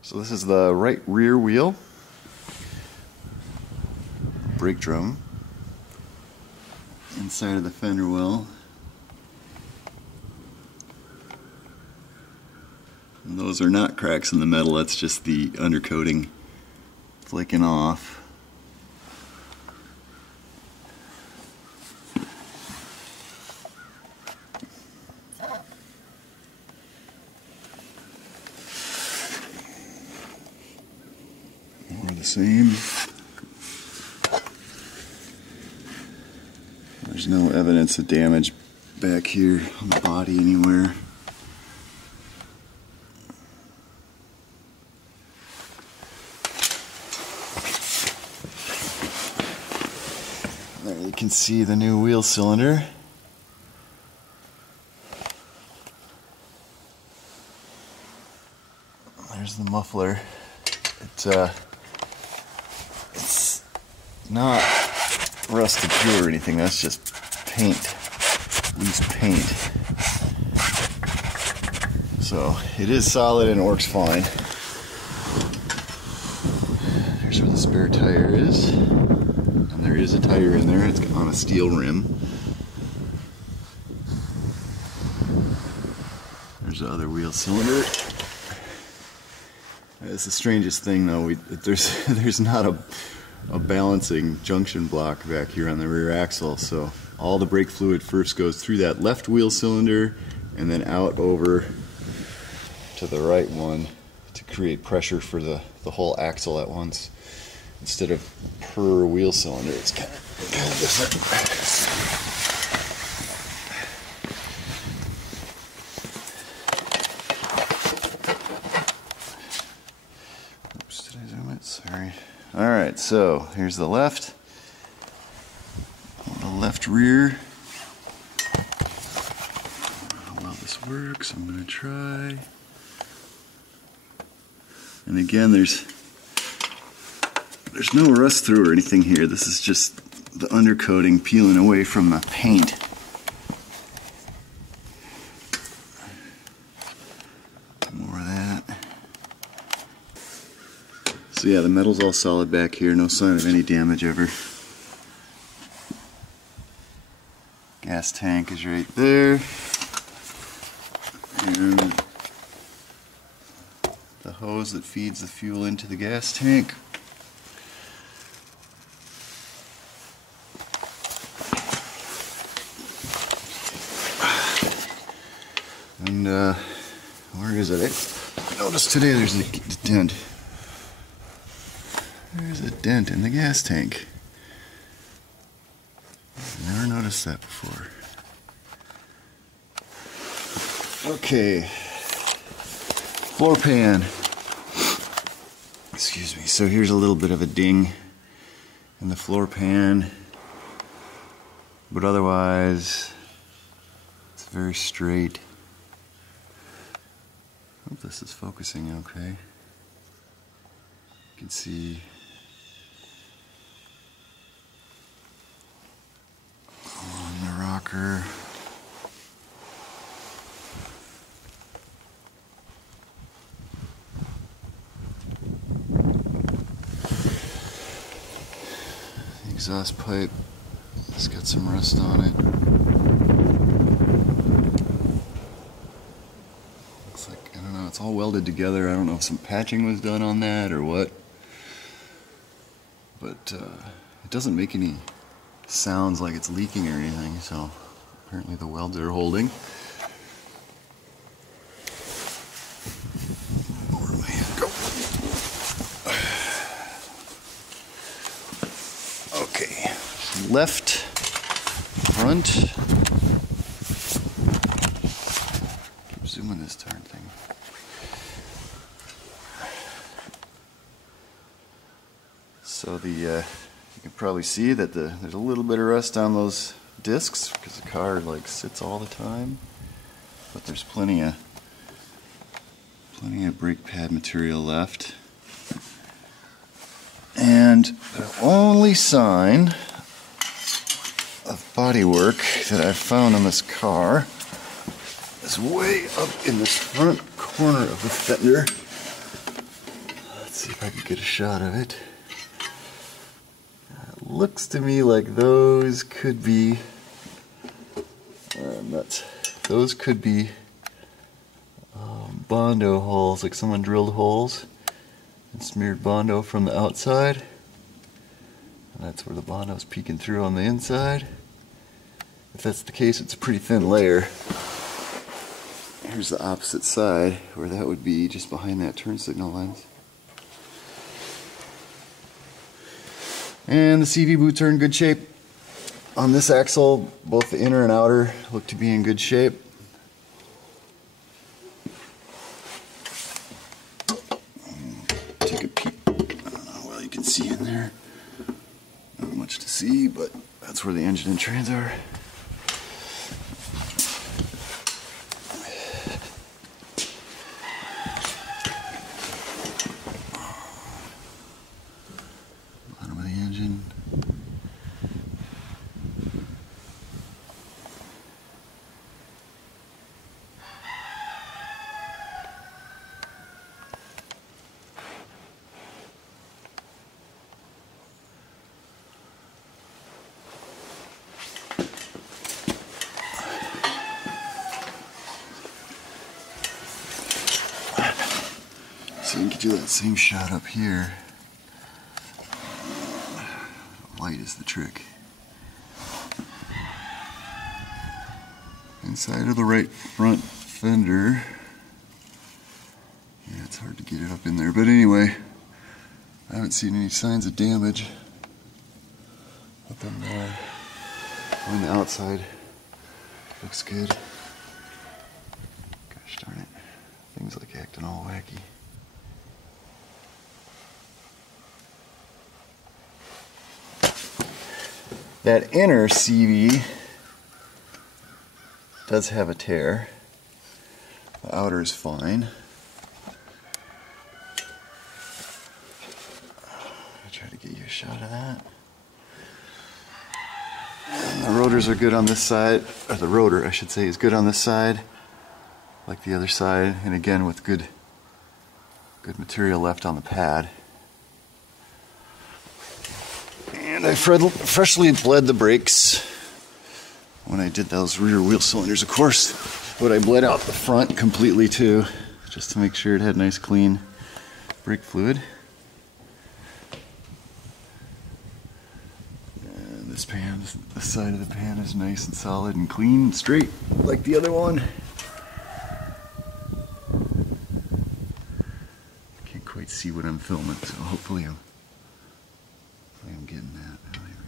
So this is the right rear wheel, brake drum, inside of the fender well, and those are not cracks in the metal, that's just the undercoating flaking off. More the same. There's no evidence of damage back here on the body anywhere. There you can see the new wheel cylinder. There's the muffler. It's not rusted through or anything, that's just paint, loose paint. So it is solid and it works fine. Here's where the spare tire is. And there is a tire in there, it's on a steel rim. There's the other wheel cylinder. It's the strangest thing though, there's not a balancing junction block back here on the rear axle, so all the brake fluid first goes through that left wheel cylinder and then out over to the right one to create pressure for the whole axle at once. Instead of per wheel cylinder, it's kind of different. Sorry. Alright, so here's the left rear. How well this works, I'm going to try. And again, there's no rust through or anything here. This is just the undercoating peeling away from the paint. More of that. So yeah, the metal's all solid back here, no sign of any damage ever. Gas tank is right there. And the hose that feeds the fuel into the gas tank. And where is it? I noticed today there's a dent. There's a dent in the gas tank. Never noticed that before. Okay. Floor pan. Excuse me. So here's a little bit of a ding in the floor pan. But otherwise, it's very straight. Hope this is focusing okay. You can see on the rocker. The exhaust pipe has got some rust on it. Looks like, I don't know, it's all welded together. I don't know if some patching was done on that or what. But it doesn't make any sounds like it's leaking or anything, so apparently the welds are holding. Where do my hand go? Okay, left front. Keep zooming this darn thing. So you can probably see that there's a little bit of rust on those discs because the car like sits all the time, but there's plenty of brake pad material left. And the only sign of bodywork that I've found on this car is way up in this front corner of the fender. see if I can get a shot of it. It looks to me like those could be nuts. Those could be Bondo holes, like someone drilled holes and smeared Bondo from the outside. And that's where the Bondo's peeking through on the inside. If that's the case, it's a pretty thin layer. Here's the opposite side, where that would be just behind that turn signal lens. And the CV boots are in good shape. On this axle, both the inner and outer look to be in good shape. Take a peek. I don't know how well you can see in there. Not much to see, but that's where the engine and trans are. Bottom of the engine. So you can do that same shot up here. Light is the trick. Inside of the right front fender. Yeah, it's hard to get it up in there, but anyway, I haven't seen any signs of damage. Nothing on the outside. Looks good. Gosh darn it. Things like acting all wacky. That inner CV does have a tear. The outer is fine. I'll try to get you a shot of that. And the rotors are good on this side, or the rotor I should say is good on this side, like the other side, and again with good material left on the pad. And I freshly bled the brakes when I did those rear wheel cylinders, of course, but I bled out the front completely too, just to make sure it had nice clean brake fluid. And this side of the pan is nice and solid and clean and straight, like the other one. Can't quite see what I'm filming, so hopefully I'm getting that. Oh, here we go.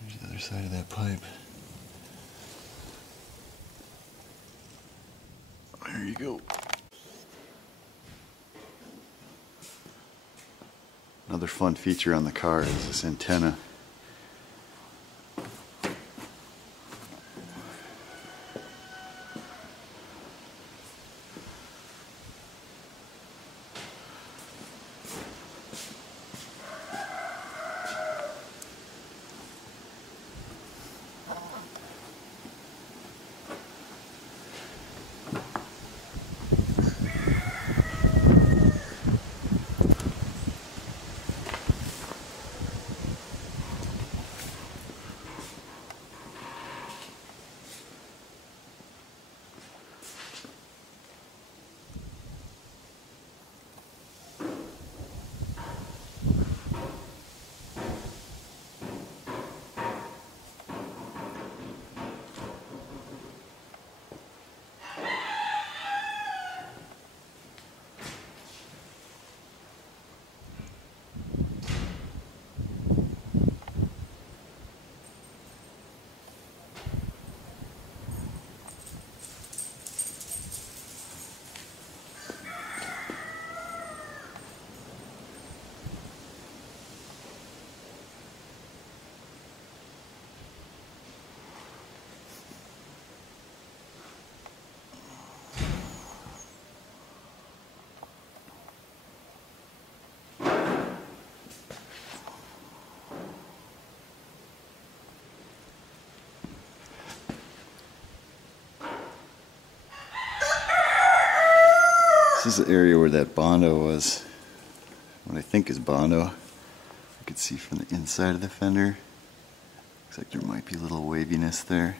There's the other side of that pipe. There you go. Another fun feature on the car is this antenna. This is the area where that Bondo was, what I think is Bondo. You can see from the inside of the fender. Looks like there might be a little waviness there.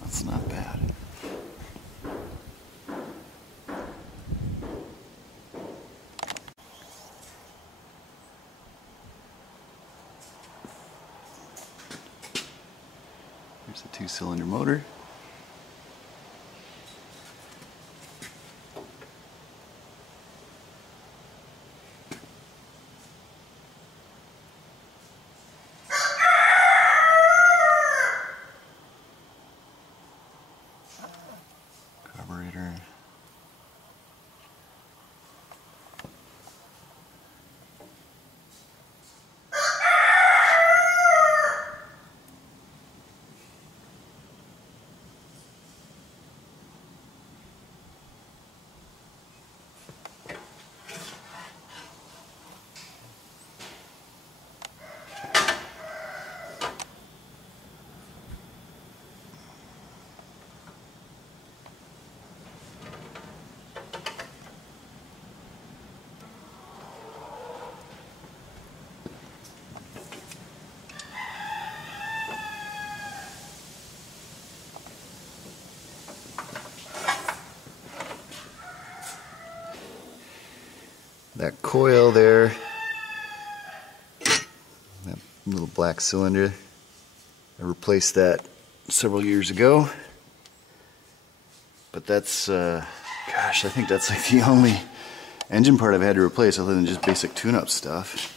That's not bad. Here's the 2-cylinder motor. Carburetor. That coil there, that little black cylinder, I replaced that several years ago, but that's, gosh, I think that's like the only engine part I've had to replace other than just basic tune-up stuff.